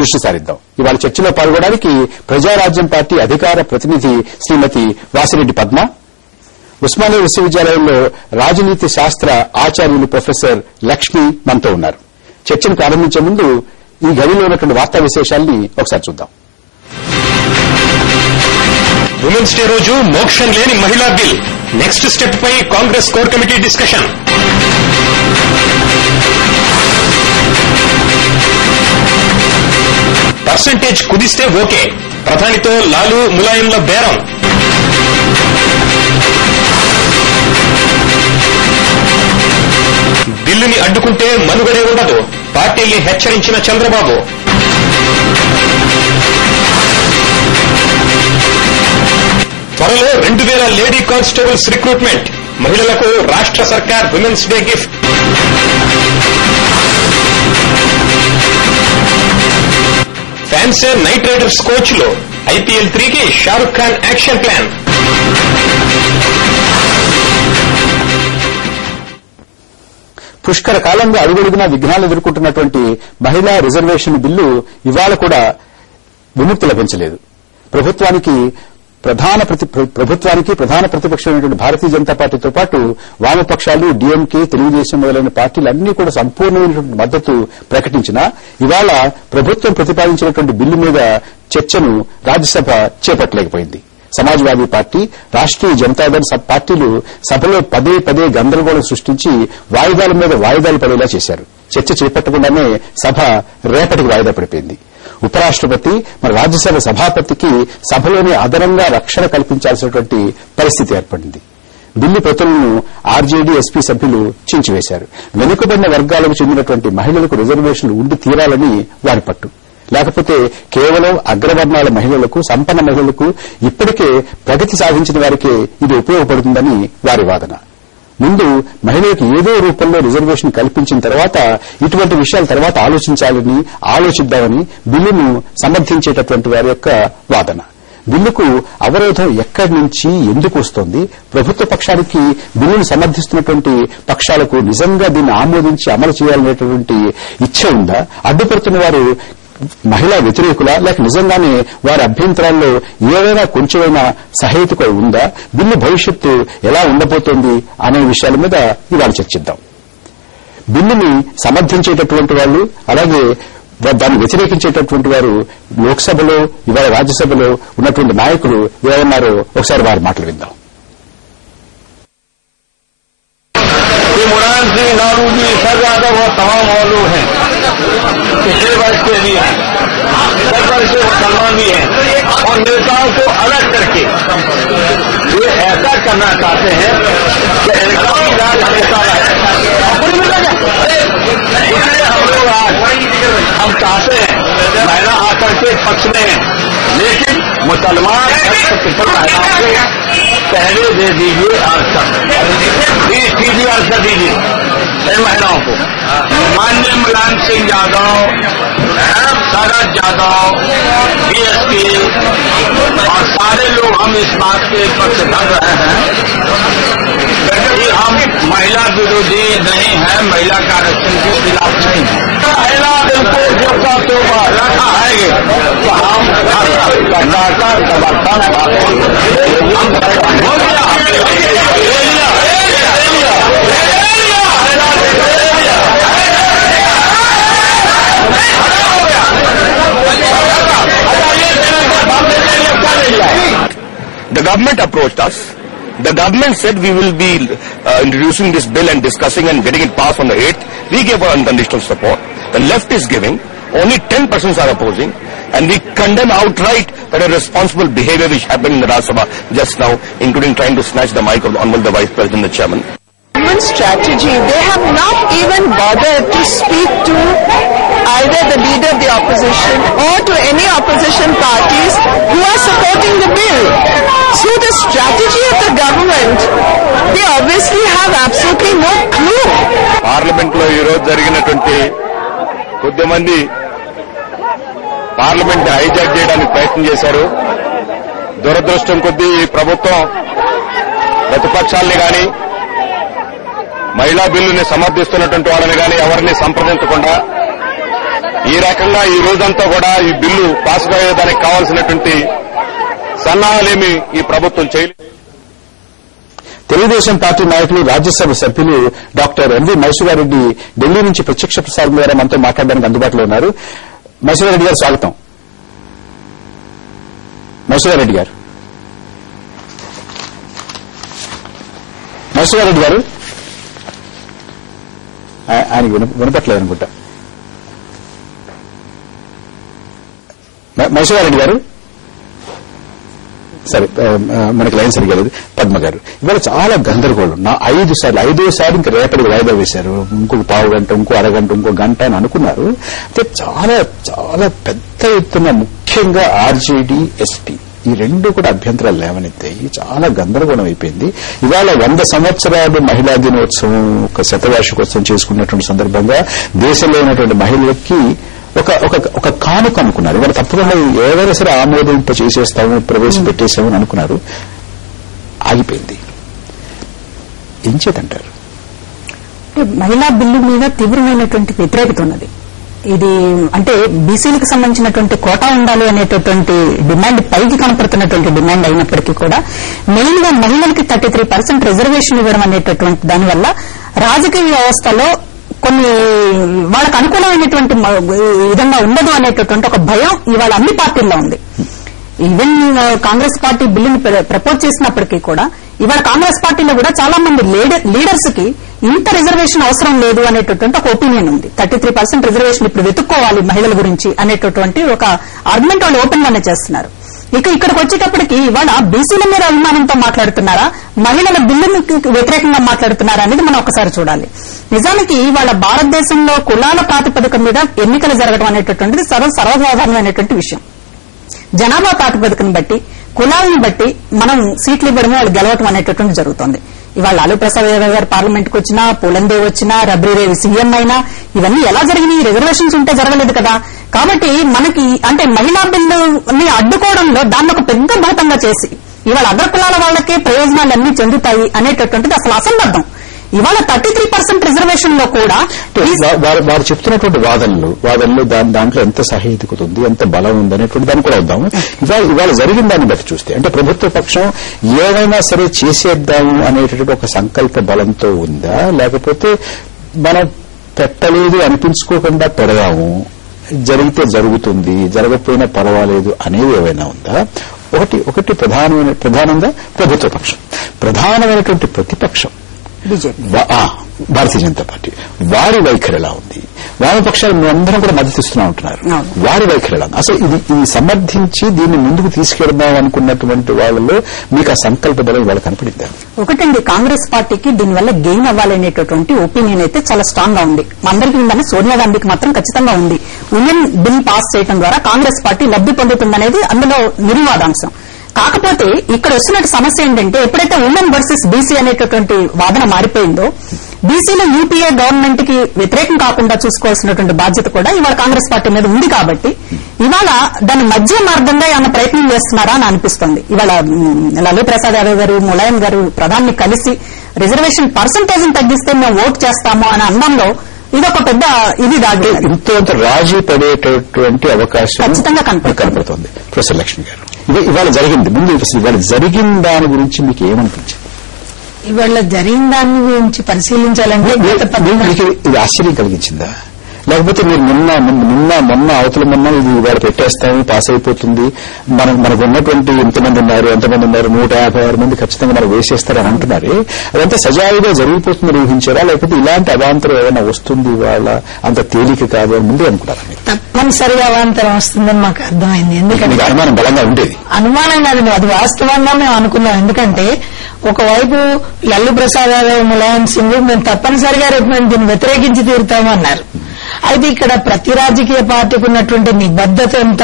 దృష్టి సారిద్దాం. ఇవాళ చర్చలో పాల్గొనడానికి ప్రజారాజ్యం పార్టీ అధికార ప్రతినిధి శ్రీమతి వాసిరెడ్డి పద్మ, ఉస్మానియా విశ్వవిద్యాలయంలో రాజనీతి శాస్త్ర ఆచార్యులు ప్రొఫెసర్ లక్ష్మి మనతో ఉన్నారు. చర్చను ప్రారంభించే ముందు ఈ గదిలో ఉన్నటువంటి వార్తా విశేషాల్ని ఒకసారి చూద్దాం. ఉమెన్స్ డే రోజు మోక్షం లేని మహిళా బిల్, నెక్స్ట్ స్టెప్ పై Congress core committee discussion. Percentage కుదిస్తే ఓకే, ప్రధానితో లాలు ములాయంల బేరం. బిల్లుని అడ్డుకుంటే మనుగడే ఉండదు, పార్టీల్ని హెచ్చరించిన చంద్రబాబు. త్వరలో 2000 లేడీ కానిస్టేబుల్స్ రిక్రూట్మెంట్, మహిళలకు రాష్ట్ర సర్కార్ విమెన్స్ డే గిఫ్ట్. ఫ్యాన్సే నైట్ రైడర్స్ కోచ్లు, IPL 3కి షారుఖ్ ఖాన్ యాక్షన్ ప్లాన్. పుష్కర కాలంగా అడుగడుగునా విఘ్నాలు ఎదుర్కొంటున్నటువంటి మహిళా రిజర్వేషన్ బిల్లు ఇవాళ కూడా విముక్తి లభించలేదు. ప్రభుత్వానికి ప్రధాన ప్రతిపక్షమైనటువంటి భారతీయ జనతా పార్టీతో పాటు వామపక్షాలు, డీఎంకే, తెలుగుదేశం మొదలైన పార్టీలన్నీ కూడా సంపూర్ణమైనటువంటి మద్దతు ప్రకటించినా ఇవాళ ప్రభుత్వం ప్రతిపాదించినటువంటి బిల్లు మీద చర్చను రాజ్యసభ చేపట్టలేకపోయింది. సమాజ్వాదీ పార్టీ, రాష్ట్రీయ జనతాదళ్ పార్టీలు సభలో పదే గందరగోళం సృష్టించి వాయిదాల మీద వాయిదాలు పడేలా చేశారు. చర్చ చేపట్టకుండానే సభ రేపటికి వాయిదా పడిపోయింది. ఉపరాష్టపతి మన రాజ్యసభ సభాపతికి సభలోనే అదనంగా రక్షణ కల్పించాల్సినటువంటి పరిస్థితి ఏర్పడింది. బిల్లు ప్రతులను ఆర్జేడీ, ఎస్పీ సభ్యులు చించివేశారు. వెనుకబడిన వర్గాలకు చెందినటువంటి మహిళలకు రిజర్వేషన్లు ఉండి తీరాలని వారి పట్టు. లేకపోతే కేవలం అగ్రవర్ణాల మహిళలకు, సంపన్న మహిళలకు, ఇప్పటికే ప్రగతి సాధించిన వారికే ఇది ఉపయోగపడుతుందని వారి వాదన. ముందు మహిళలకు ఏదో రూపంలో రిజర్వేషన్ కల్పించిన తర్వాత ఇటువంటి విషయాల తర్వాత ఆలోచిద్దామని బిల్లును సమర్థించేటటువంటి వారి యొక్క వాదన. బిల్లుకు అవరోధం ఎక్కడి నుంచి ఎందుకు వస్తోంది? ప్రభుత్వ పక్షానికి బిల్లును సమర్థిస్తున్నటువంటి పక్షాలకు నిజంగా దీన్ని ఆమోదించి అమలు చేయాలనేటువంటి ఇచ్చ ఉందా? అడ్డుపడుతున్న వారు మహిళా వ్యతిరేకులా, లేక నిజంగానే వారి అభ్యంతరాల్లో ఏవైనా కొంచెమైనా సహేతుక ఉందా? బిల్లు భవిష్యత్తు ఎలా ఉండబోతోంది అనే విషయాల మీద ఇవాళ చర్చిద్దాం. బిల్లుని సమర్థించేటటువంటి వాళ్ళు, అలాగే దాన్ని వ్యతిరేకించేటటువంటి వారు లోక్సభలో, ఇవాళ రాజ్యసభలో ఉన్నటువంటి నాయకులు ఏమన్నారో ఒకసారి వారి మాటలు విందాం. इमरान सिंह नारू जी, सर यादव और तमाम और लोग हैं, पिछले वर्ष के भी हैं, दस वर्ष के मुसलमान भी हैं, और नेताओं को अलग करके ये ऐसा करना चाहते हैं कि इनकलाबी राज हमेशा रहे। इसलिए हम लोग आज हम चाहते हैं महिला आकर के पक्ष में हैं, लेकिन मुसलमान महिलाओं को पहले दे दीजिए आरक्षण, 20% आरक्षण दीजिए इन महिलाओं को। माननीय मुलायम सिंह यादव, शरद यादव, बीएसपी और सारे लोग हम इस बात के पक्षधर रहे हैं कि हम महिला विरोधी नहीं है, महिला का आरक्षण के खिलाफ नहीं है। महिला बिल को जो का तो रखा है तो हम सरकार समर्थन The government approached us. The government said we will be introducing this bill and discussing and getting it passed on the 8th. We gave our unconditional support. The left is giving. Only 10% are opposing. And we condemn outright that irresponsible behavior which happened in the Rajya Sabha just now, including trying to snatch the mic of the Honorable Vice President, the Chairman. Strategy. They have not even bothered to speak to either the leader of the opposition or to any opposition parties who are supporting the bill. So the strategy of the government, they obviously have absolutely no clue. Parliament lo ee roju జరిగినటువంటి కొద్దిమంది parliament hijack చేయడానికి ప్రయత్నం చేశారు. దురదృష్టం కొద్దీ ప్రభుత్వం ప్రతిపక్షాలని గాని మహిళా బిల్లుని సమర్థిస్తున్నటువంటి వాళ్ళని గాని ఎవరిని సంప్రదించకుండా ఈ రకంగా ఈ రోజంతా కూడా ఈ బిల్లు పాస్ అయ్యేదానికి కావాల్సినటువంటి సన్నాహాలేమి ఈ ప్రభుత్వం చేయలేదు. తెలుగుదేశం పార్టీ నాయకులు రాజ్యసభ సభ్యులు డాక్టర్ ఎన్వి మైసూరారెడ్డి ఢిల్లీ నుంచి ప్రత్యక్ష ప్రసారం ద్వారా మనతో మాట్లాడడానికి అందుబాటులో ఉన్నారు. మైసూరారెడ్డి గారు స్వాగతం. మైసూరారెడ్డి గారు ఆయనకి వినపట్లేదు అనుకుంటా. మైసూరారెడ్డి గారు సరే, మనకి లైన్ సరిగా లేదు. పద్మ గారు, ఇవాళ చాలా గందరగోళం. 5 ఇంకా రేపటికి వాయిదా వేశారు. ఇంకొక పావు గంట, ఇంకో అరగంట, ఇంకో గంట అని అనుకున్నారు. అయితే చాలా చాలా పెద్ద ఎత్తున ముఖ్యంగా ఆర్జేడీ, ఎస్పీ ఈ రెండు కూడా అభ్యంతరాలు లేవనెత్తాయి. చాలా గందరగోళం అయిపోయింది. ఇవాళ 100 సంవత్సరాలు మహిళా దినోత్సవం, ఒక శతవార్షికోత్సవం చేసుకున్నటువంటి సందర్భంగా దేశంలో ఉన్నటువంటి మహిళలకి ఒక కానుక అనుకున్నారు. ఇవాళ తప్పకుండా ఏదైనా సరే ఆమోదింప చేసేస్తాము, ప్రవేశపెట్టేసామని అనుకున్నారు. ఆగిపోయింది. ఏం చేతంటారు? మహిళా బిల్లు మీద తీవ్రమైనటువంటి వ్యతిరేకత ఉన్నది. ఇది అంటే బీసీలకు సంబంధించినటువంటి కోటా ఉండాలి అనేటటువంటి డిమాండ్ పైకి కనపడుతున్నటువంటి డిమాండ్ అయినప్పటికీ కూడా మెయిన్ గా మహిళలకి 33% రిజర్వేషన్ ఇవ్వడం అనేటటువంటి దానివల్ల రాజకీయ వ్యవస్థలో కొన్ని వాళ్ళకు అనుకూలమైనటువంటి విధంగా ఉండదు అనేటటువంటి ఒక భయం ఇవాళ అన్ని పార్టీల్లో ఉంది. ఈవెన్ కాంగ్రెస్ పార్టీ బిల్లుని ప్రపోజ్ చేసినప్పటికీ కూడా ఇవాళ కాంగ్రెస్ పార్టీలో కూడా చాలా మంది లీడర్స్ కి ఇంత రిజర్వేషన్ అవసరం లేదు అనేటటువంటి ఒక ఒపీనియన్ ఉంది. 33% రిజర్వేషన్ ఇప్పుడు వెతుక్కోవాలి మహిళల గురించి అనేటటువంటి ఒక ఆర్గ్యుమెంట్ వాళ్ళు ఓపెన్ గానే చేస్తున్నారు. ఇక్కడికి వచ్చేటప్పటికి ఇవాళ బీసీల మీద అభిమానంతో మాట్లాడుతున్నారా, మహిళల బిల్లుకి వ్యతిరేకంగా మాట్లాడుతున్నారా అనేది మనం ఒకసారి చూడాలి. నిజానికి ఇవాళ భారతదేశంలో కులాల ప్రాతిపదిక మీద ఎన్నికలు జరగడం అనేటటువంటిది సర్వసాధారణమైనటువంటి విషయం. జనాభా ప్రాతిపదికను బట్టి, కులాలను బట్టి మనం సీట్లు ఇవ్వడమే వాళ్ళు గెలవటం అనేటటువంటి జరుగుతోంది. ఇవాళ లాలూ ప్రసాద్ యాదవ్ గారు పార్లమెంట్కి వచ్చినా, పూలందేవ్ వచ్చినా, రబ్రీదేవి సీఎం అయినా ఇవన్నీ ఎలా జరిగినాయి? రిజర్వేషన్స్ ఉంటే జరగలేదు కదా. కాబట్టి మనకి అంటే మహిళా బిల్లుని అడ్డుకోవడంలో దాన్ని ఒక పెద్ద భూతంగా చేసి ఇవాళ అగ్రకులాల వాళ్ళకే ప్రయోజనాలన్నీ చెందుతాయి అనేటటువంటిది అసలు అసంబద్ధం. ఇవాళ 33% రిజర్వేషన్ లో కూడా వారు చెప్తున్నటువంటి వాదనలు దాంట్లో ఎంత సహేతుకత ఉంది, ఎంత బలం ఉంది అనేటువంటి దాన్ని కూడా వద్దాము. ఇవాళ జరిగిన దాన్ని బట్టి చూస్తే అంటే ప్రభుత్వ పక్షం ఏమైనా సరే చేసేద్దాము అనేటటువంటి ఒక సంకల్ప బలంతో ఉందా, లేకపోతే మనం పెట్టలేదు అనిపించుకోకుండా పెడదాము, జరిగితే జరుగుతుంది, జరగకపోయినా పర్వాలేదు అనేది ఏమైనా ఉందా? ఒకటి ప్రధానంగా ప్రభుత్వ పక్షం, ప్రధానమైనటువంటి ప్రతిపక్షం భారతీయ జనతా పార్టీ, వారి వైఖరి ఎలా ఉంది? వామపక్షాలు మేమందరం కూడా మద్దతిస్తూనే ఉంటున్నారు. వారి వైఖరి ఎలా ఉంది? అసలు ఇది సమర్థించి దీన్ని ముందుకు తీసుకెళ్దాం అనుకున్నటువంటి వాళ్ళలో మీకు ఆ సంకల్ప బలం ఇవాళ కనపడిందా? ఒకటండి, కాంగ్రెస్ పార్టీకి దీనివల్ల గెయిన్ అవ్వాలనేటటువంటి ఒపీనియన్ అయితే చాలా స్ట్రాంగ్ గా ఉంది. అందరికీ ఉందని సోనియా గాంధీకి మాత్రం ఖచ్చితంగా ఉంది. ఉమెన్ బిల్ పాస్ చేయడం ద్వారా కాంగ్రెస్ పార్టీ లబ్ది పొందుతుందనేది అందులో నిర్వివాదాంశం. కాకపోతే ఇక్కడ వస్తున్న సమస్య ఏంటంటే ఎప్పుడైతే ఉమెన్ వర్సెస్ బీసీ అనేటటువంటి వాదన మారిపోయిందో బీసీలో యూపీఏ గవర్నమెంట్ కి వ్యతిరేకం కాకుండా చూసుకోవాల్సినటువంటి బాధ్యత కూడా ఇవాళ కాంగ్రెస్ పార్టీ మీద ఉంది. కాబట్టి ఇవాళ దాని మధ్య మార్గంగా ఏమైనా ప్రయత్నం చేస్తున్నారా అని అనిపిస్తుంది. ఇవాళ లాలూ ప్రసాద్ యాదవ్ గారు, ములాయం గారు ప్రధాని కలిసి రిజర్వేషన్ పర్సంటేజ్ తగ్గిస్తే మేము ఓటు చేస్తాము అని అనడంలో ఇదొక పెద్ద దాడి. ఇంత రాజీ పడేటటువంటి అవకాశం ఖచ్చితంగా కనపడుతోంది. ప్రొఫెసర్ లక్ష్మి గారు, ఇవాళ జరిగింది, ముందు ఇవాళ జరిగిన దాని గురించి మీకు ఏమనిపించింది? ఇవాళ జరిగిన దాని గురించి పరిశీలించాలంటే ఇది ఆశ్చర్యం కలిగించిందా, లేకపోతే మీరు మొన్న అవతల ఇది ఇవాళ పెట్టేస్తాము, పాస్ అయిపోతుంది, మనకు ఉన్నటువంటి ఎంతమంది ఉన్నారు 156 మంది ఖచ్చితంగా మనం వేసేస్తారని అంటున్నారే, అదంతా సజావుగా జరిగిపోతుందని ఊహించారా, లేకపోతే ఇలాంటి అవాంతరం ఏమైనా వస్తుంది ఇవాళ అంత తేలిక కాదు అని ముందే అనుకున్నారా? తప్పనిసరిగా అవాంతరం వస్తుందని మాకు అర్థమైంది. ఎందుకంటే అనుమానం బలంగా ఉండేది. అనుమానం కాదండి, అది వాస్తవంగా మేము అనుకున్నాం. ఎందుకంటే ఒకవైపు లల్లు ప్రసాద్ యాదవ్, ములాయం సింగ్ మేము తప్పనిసరిగా రేపు మేము దీన్ని వ్యతిరేకించి తీరుతాము అన్నారు. అయితే ఇక్కడ ప్రతి రాజకీయ పార్టీకి ఉన్నటువంటి నిబద్దత ఎంత,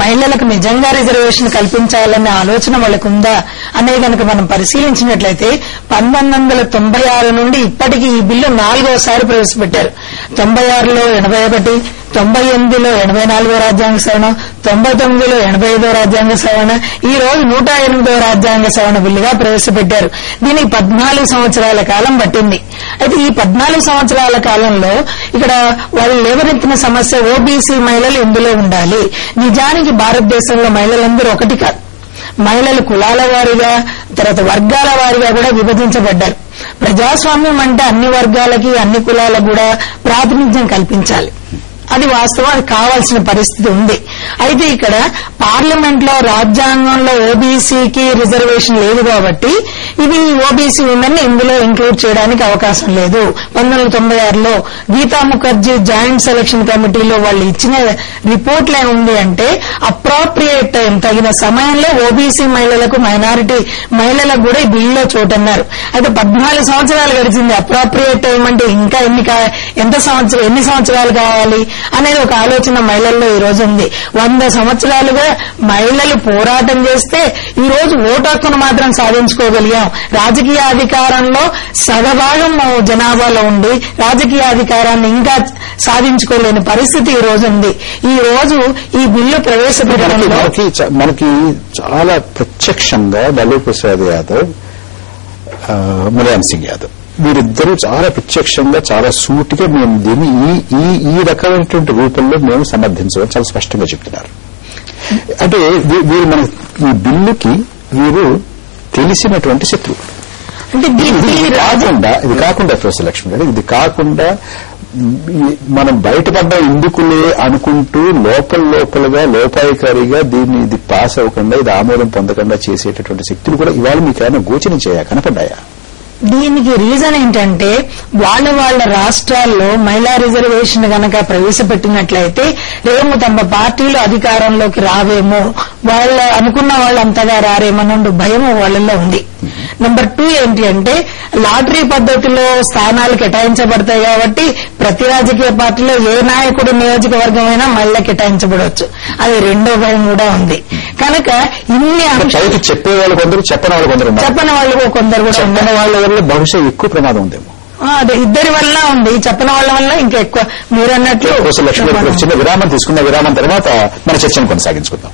మహిళలకు నిజంగా రిజర్వేషన్ కల్పించాలనే ఆలోచన వాళ్ళకు ఉందా అనేది కనుక మనం పరిశీలించినట్లయితే 1996 నుండి ఇప్పటికీ ఈ బిల్లు 4వసారి ప్రవేశపెట్టారు. 96లో 81, 98లో 84వ రాజ్యాంగ సవరణ, 99లో 85వ రాజ్యాంగ సవరణ, ఈ రోజు 108వ రాజ్యాంగ సవరణ బిల్లుగా ప్రవేశపెట్టారు. దీనికి 14 సంవత్సరాల కాలం పట్టింది. అయితే ఈ 14 సంవత్సరాల కాలంలో ఇక్కడ వాళ్ళు లేవనెత్తిన సమస్య ఓబీసీ మహిళలు ఇందులో ఉండాలి. నిజానికి భారతదేశంలో మహిళలందరూ ఒకటి కాదు. మహిళలు కులాల వారీగా, తర్వాత వర్గాల వారీగా కూడా విభజించబడ్డారు. ప్రజాస్వామ్యం అంటే అన్ని వర్గాలకి, అన్ని కులాలకు కూడా ప్రాతినిధ్యం కల్పించాలి. అది వాస్తవం, అది కావాల్సిన పరిస్థితి ఉంది. అయితే ఇక్కడ పార్లమెంట్ లో రాజ్యాంగంలో ఓబీసీకి రిజర్వేషన్ లేదు కాబట్టి ఇది ఓబీసీ ఉమెన్ ఇందులో ఇంక్లూడ్ చేయడానికి అవకాశం లేదు. 1996లో గీతా ముఖర్జీ జాయింట్ సెలక్షన్ కమిటీలో వాళ్ళు ఇచ్చిన రిపోర్ట్లో ఏముంది అంటే అప్రాప్రియేట్ టైం, తగిన సమయంలో ఓబీసీ మహిళలకు, మైనారిటీ మహిళలకు కూడా ఈ బిల్లులో చోటన్నారు. అయితే 14 సంవత్సరాలు గడిచింది. అప్రాప్రియేట్ టైం అంటే ఇంకా ఎన్ని సంవత్సరాలు కావాలి అనేది ఒక ఆలోచన మహిళల్లో ఈ రోజు ఉంది. 100 సంవత్సరాలుగా మహిళలు పోరాటం చేస్తే ఈ రోజు ఓటు హక్కును మాత్రం సాధించుకోగలిగాం. రాజకీయ అధికారంలో సగభాగం జనాభాలో ఉండి రాజకీయ అధికారాన్ని ఇంకా సాధించుకోలేని పరిస్థితి ఈ రోజు ఉంది. ఈ రోజు ఈ బిల్లు ప్రవేశపెట్టడంలో మనకి చాలా ప్రత్యక్షంగా లాలూ ప్రసాద్ యాదవ్, ములాయం సింగ్ యాదవ్ వీరిద్దరూ చాలా ప్రత్యక్షంగా, చాలా సూటిగా మేము దీన్ని ఈ రకమైనటువంటి రూపంలో మేము సమర్థించడం చాలా స్పష్టంగా చెప్తున్నారు. అంటే వీరు మన ఈ బిల్లుకి వీరు తెలిసినటువంటి శత్రువు. అంటే ఇది కాకుండా ప్రొఫెసర్ లక్ష్మి గారు, ఇది కాకుండా మనం బయటపడ్డా ఎందుకులే అనుకుంటూ లోపలగా లోపాయికారిగా దీన్ని ఇది పాస్ అవ్వకుండా, ఇది ఆమోదం పొందకుండా చేసేటటువంటి శక్తులు కూడా ఇవాళ మీకు ఏమైనా గోచరించాయా, కనపడ్డాయా? దీనికి రీజన్ ఏంటంటే వాళ్ళ రాష్ట్రాల్లో మహిళా రిజర్వేషన్ గనక ప్రవేశపెట్టినట్లయితే రేపు తమ పార్టీలు అధికారంలోకి రావేమో, వాళ్ళు అనుకున్న వాళ్ళు అంతగా రారేమన్న భయం వాళ్ళల్లో ఉంది. నెంబర్ 2 ఏంటి అంటే లాటరీ పద్ధతిలో స్థానాలు కేటాయించబడతాయి కాబట్టి ప్రతి రాజకీయ పార్టీలో ఏ నాయకుడు నియోజకవర్గం అయినా మహిళ కేటాయించబడవచ్చు. అది రెండో భయం కూడా ఉంది. కనుక ఇన్ని చెప్పేవాళ్ళు కొందరు, చెప్పని వాళ్ళు కొందరు బహుశా ఎక్కువ ప్రమాదం ఉందేమో. అదే ఇద్దరి వల్ల ఉంది, చెప్పని వాళ్ళ వల్ల ఇంకా ఎక్కువ. మీరు అన్నట్లు చిన్న విరామం తీసుకున్న విరామం తర్వాత మన చర్చను కొనసాగించుకుందాం.